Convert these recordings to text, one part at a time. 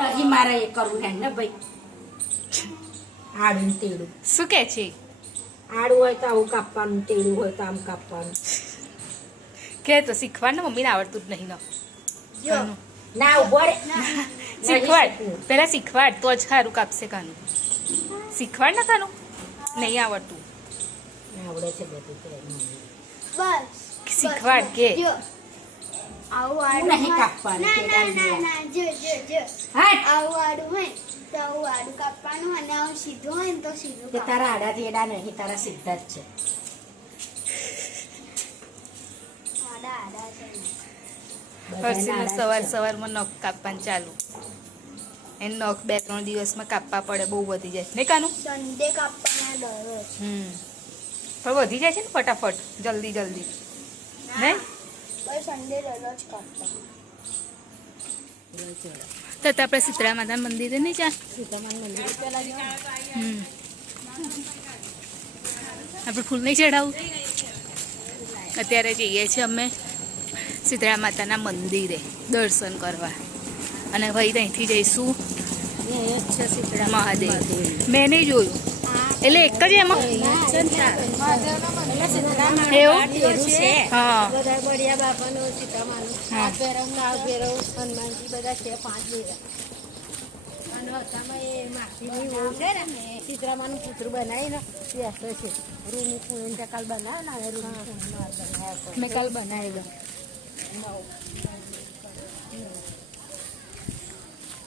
नहीं मारे ये करू है ना भाई आड़ू तेड़ू શું કે છે आड़ू હોય તો આવું કાપવાનું તેડું હોય તો આમ કાપવાનું કે તો શીખવાડ ને મમ્મીને આવડતું જ નહીં ને ના ઉભો રે શીખવાડ પહેલા શીખવાડ તો જ સારું કાપશે કાનું શીખવાડ ને કાનું નહીં આવડતું આવડે છે બધું બસ શીખવાડ કે આવું આડું નહીં કાપવાનું જો હા આવું આડું હોય તો આવું આડું કાપવાનું અને આવું સીધું હોય ને તો સીધું કે તારા આડા તેડા નહીં તારા સીધા જ છે આડા આડા છે હર્ષિલનું સવારમાં નખ કાપવાનું ચાલુ એને નખ 2-3 દિવસમાં કાપવા પડે બહુ વધી જાય ને કાનું દંડે કાપવાના દરરોજ પણ વધી જાય છે ને ફટાફટ જલ્દી જલ્દી નહીં બસ સંડે દરરોજ કાપવા તો આપણે શીતળા માતા મંદિરે નહીં જા આપણે ફૂલ નહીં ચડાવું અત્યારે જઈએ છીએ અમે શીતળા માતાના મંદિરે દર્શન કરવા અને ભાઈ ત્યાંથી જઈશું મહાદેવ મેં નહીં જોયું એટલે એક જ એમાં એવું હા હનુમાનજી બધા છે 5 અને સીતરામાનું પુતળું બનાવીને બેસે છે રૂમ કાલ બનાવે ને મેં કાલ બનાવેલો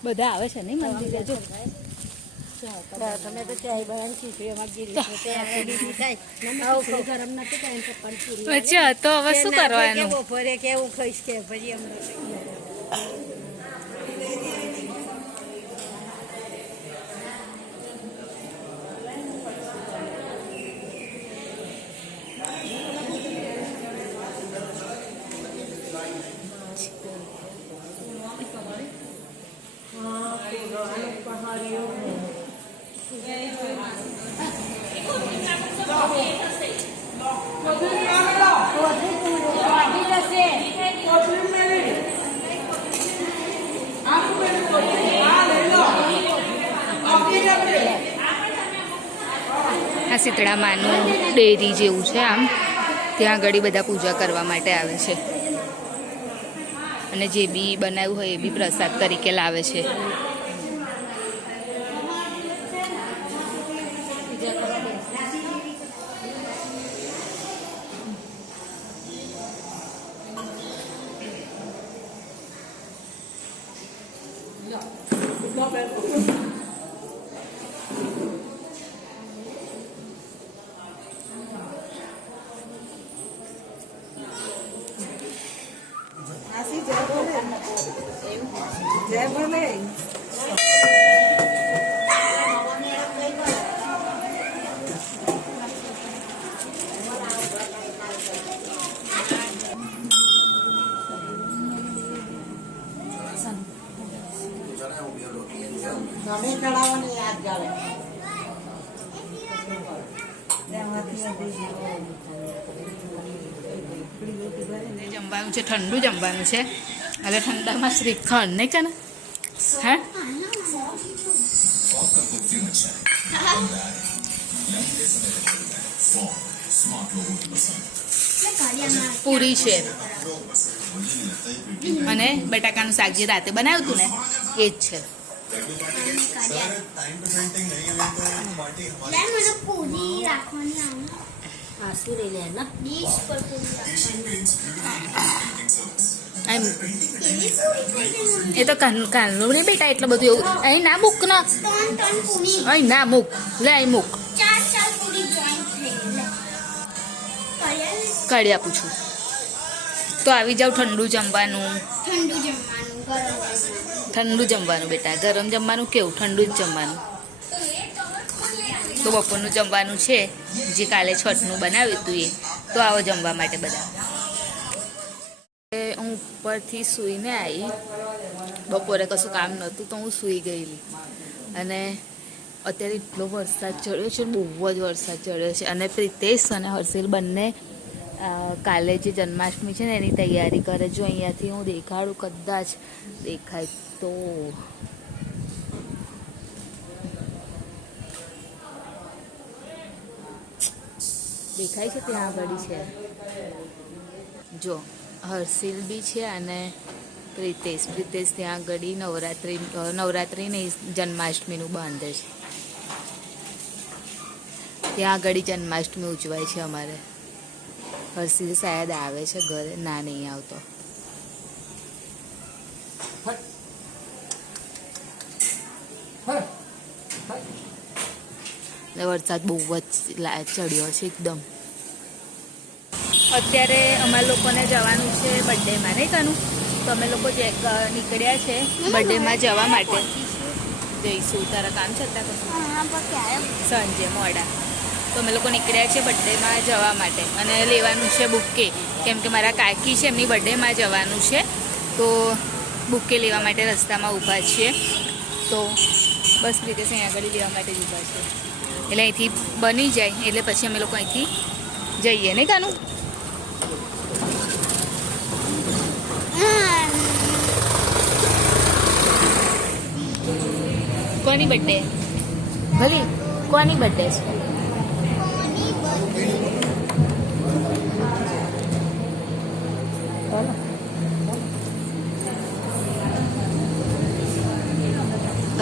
બધા આવે છે નહીં મંદિરે જો તમે તો ચાય બનાવી ખીચડી એમાં ગીરી ગરમ નથી કઈ અચ્છા તો હવે શું કરવાનું બપોરે કેવું ખાઈશ કે પછી અમને આ શીતળા માનું ડેરી જેવું છે આમ ત્યાં આગળ બધા પૂજા કરવા માટે આવે છે અને જે બી બનાવ્યું હોય એ બી પ્રસાદ તરીકે લાવે છે જય ભોલે જમવાનું છે, ઠંડુ જમવાનું છે. એટલે ઠંડામાં શ્રીખંડ નહીં કે ને? હે પૂરી છે અને બટાકાનું શાક જે રાતે બનાવ્યું હતું ને એ જ છે. મને પૂરી રાખવાની આવે હા શું લઈ લે ને ડીશ પર પૂરી રાખવાની એમ કેવી પૂરી ખાઈ એ તો કાનનું નહીં બેટા, એટલે બધું એવું અહીં ના મૂક ના, ત્રણ પૂરી અહીં ના મૂક, લે અહીં મૂક. ચાર પૂરી જોઈન્ટ થઈ લે કાઢી આપું છું. તો આવી જાવ ઠંડુ જમવાનું. ઠંડુ જમવાનું ગરમ ઠંડુ જમવાનું બેટા, ગરમ જમવાનું કેવું, ઠંડુ જ જમવાનું. તો બપોરનું જમવાનું છે જે કાલે છઠનું બનાવ્યું હતું એ. તો આવો જમવા માટે બધા. હું ઉપરથી સૂઈને આવી, બપોરે કશું કામ નહોતું તો હું સૂઈ ગયેલી. અને અત્યારે એટલો વરસાદ ચડ્યો છે, બહુ જ વરસાદ ચડ્યો છે. અને પ્રિતેશ અને હર્ષિલ બંને કાલે જે જન્માષ્ટમી છે ને એની તૈયારી કરે. જો અહીંયાથી હું દેખાડું, કદાચ દેખાય તો દેખાય છે, ત્યાં આગળ છે જો. હર્ષિલ બી છે અને પ્રિતેશ ત્યાં આગળ નવરાત્રિની જન્માષ્ટમીનું બાંધે છે. ત્યાં આગળ જન્માષ્ટમી ઉજવાય છે અમારે. હર્ષિલ શાયદ આવે છે ઘરે, ના નહીં આવતો. વરસાદ બહુ જ ચડ્યો છે એકદમ. અત્યારે અમારા લોકોને જવાનું છે બર્થડેમાં, નહીં કાનું? તો અમે લોકો નીકળ્યા છે બર્થડેમાં જવા માટે. જઈશું, તારા કામ છે ત્યાં સાંજે મોડા. તો અમે લોકો નીકળ્યા છે બર્થડેમાં જવા માટે. અને લેવાનું છે બુકે, કેમ કે મારા કાકી છે એમની બર્થડેમાં જવાનું છે. તો બુકે લેવા માટે રસ્તામાં ઊભા છીએ. તો બસ રીતે અહીંયા આગળ લેવા માટે જ ઊભા છે. એટલે અહીંથી બની જાય એટલે પછી અમે લોકો અહીંથી જઈએ, નહીં કાનું? કોની બર્થડે? ભલી કોની બર્થડે છે?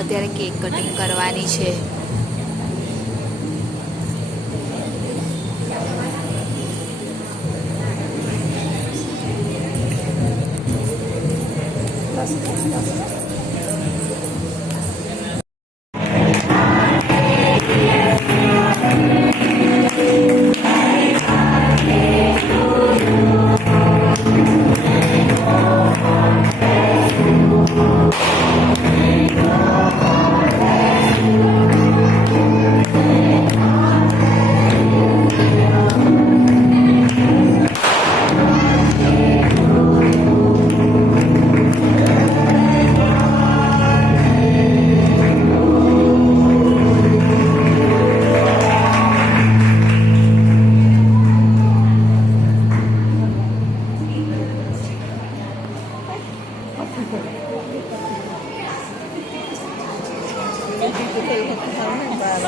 અત્યારે કેક કટિંગ કરવાની છે.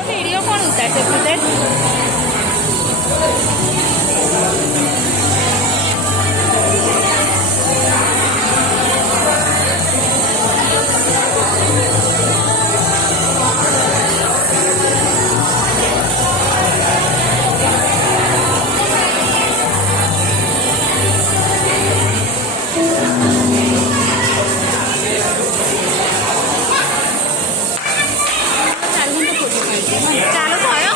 વિડીયો કોણ ઉતારશે કુદર? ચાલો થયો.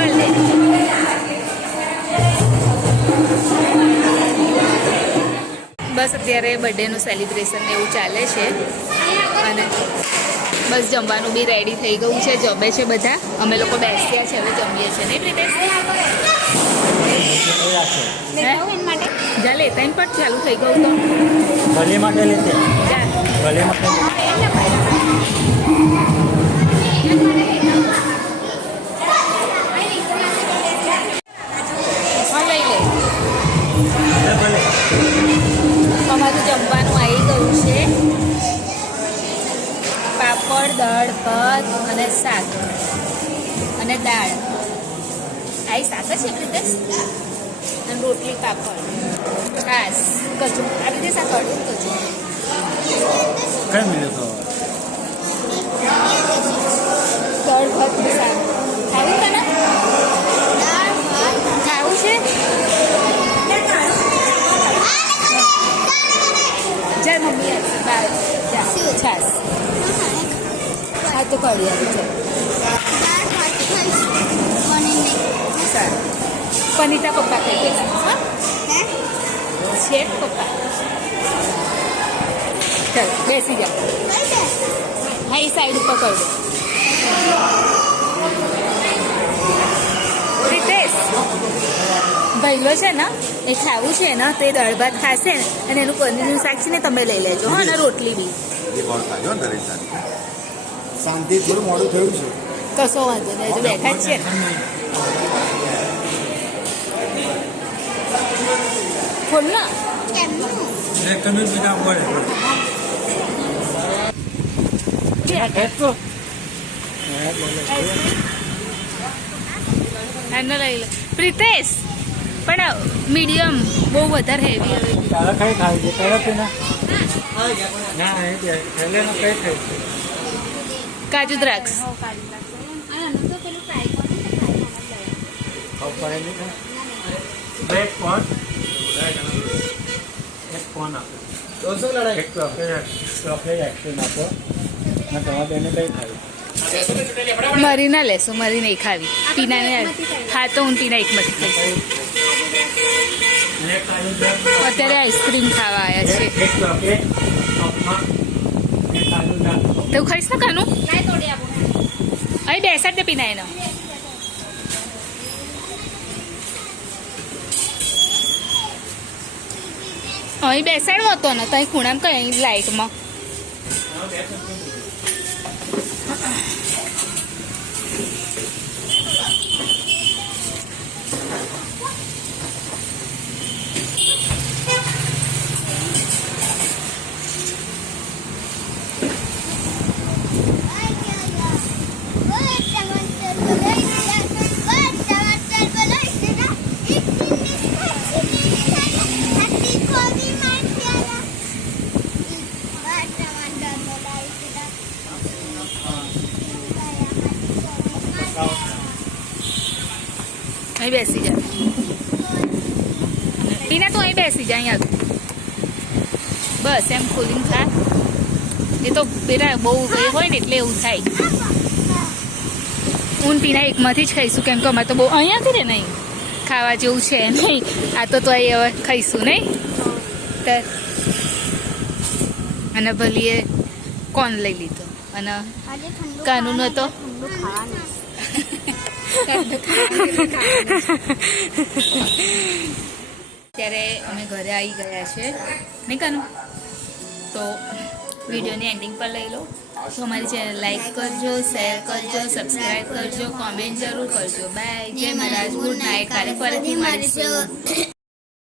બોલ દે. બસ અત્યારે બર્થડેનું સેલિબ્રેશન ને એવું ચાલે છે અને બસ જમવાનું બી રેડી થઈ ગયું છે. જમે છે બધા. અમે લોકો બેસ્યા છે, હવે જમીએ છીએ નહીં પ્રિતેશ? જા લેતા પણ ચાલુ થઈ ગયું તો ભલે માટે લેતે જા. ભલે માટે હા લઈ લે. ભલે અમારું જમવાનું આવી ગયું છે. પાપડ, દાળ, ભાત અને શાક અને દાળ. આ શાક જ છે પ્રિતેશ? અને રોટલી, પાપડ, છાસ, કચું. આ રીતે શાક અડધું કચું. કઈ મળ્યો તો દાળ, ભાત ને શાક. ખાવું તને? ખાવું છે? ચાલ મમ્મી બાર જા. છાસ હા તો કરી આવી છે. સારું. પનીતા પપ્પા ખાઈ ગયેલા. હા છે પપ્પા. ચાલ બેસી જા. હા એ સાઈડ ઉપર કરી દો. પ્રિતેશ ભૈલો છે ને એ ખાવું છે ને તો એ દાળ ભાત ખાશે ને અને એનું પનીરનું શાક છે ને તમે લઈ લેજો. હા અને રોટલી બી. શાંતિ થોડું મોડું થયું છે. કશો વાંધો નહીં, હજુ બેઠા જ છે ને. ખોલ ના. એમને લઈ લે પ્રિતેશ. પણ મીડિયમ, બહુ વધારે હેવી હવે. તારા કઈ ખાય છે તારા પીના ના એ પહેલે નો કઈ ખાય છે કાજુ દ્રાક્ષ. બ્રેક કોણ એક કોણ આપે એક ચોકલેટ એક્સેલ આપો અને તમારા બેને કઈ ખાય મરી ના લેશું, મરી નહીં ખાવી. પીનાને હા તો હું પીના એકમાંથી ખાઈશ. અત્યારે આઈસ્ક્રીમ ખાવા આવ્યા છે. એક ચોકલેટ કપમાં એક આલુ દાળ તું ખાઈશ ને કાનું? અહીં બેસાડ દે પીના એનો. અહીં બેસાડવો હતો ને તો અહીં ખૂણામાં કઈ અહીં લાઈટમાં. અહીં બેસી જા. પીના તું અહીં બેસી જા. અહીંયા બસ એમ કુલિંગ ખા. એ તો પેલા બહુ એ હોય ને એટલે એવું થાય. હું પીના એકમાંથી જ ખાઈશું કેમ કે અમારે તો બહુ અહીંયાથી ને નહીં ખાવા જેવું છે નહીં. આ તો અહીં હવે ખાઈશું નહીં. અને ભલી એ કોણ લઈ લીધો અને કાનૂન હતો. ત્યારે અમે ઘરે આવી ગયા છે નહીં કાનું? તો વિડીયોની એન્ડિંગ પર લઈ લો. તો અમારી ચેનલ લાઈક કરજો, શેર કરજો, સબસ્ક્રાઈબ કરજો, કોમેન્ટ જરૂર કરજો. બાય. જય મહારાજ. Good night. કાલે ફરીથી મળીશું.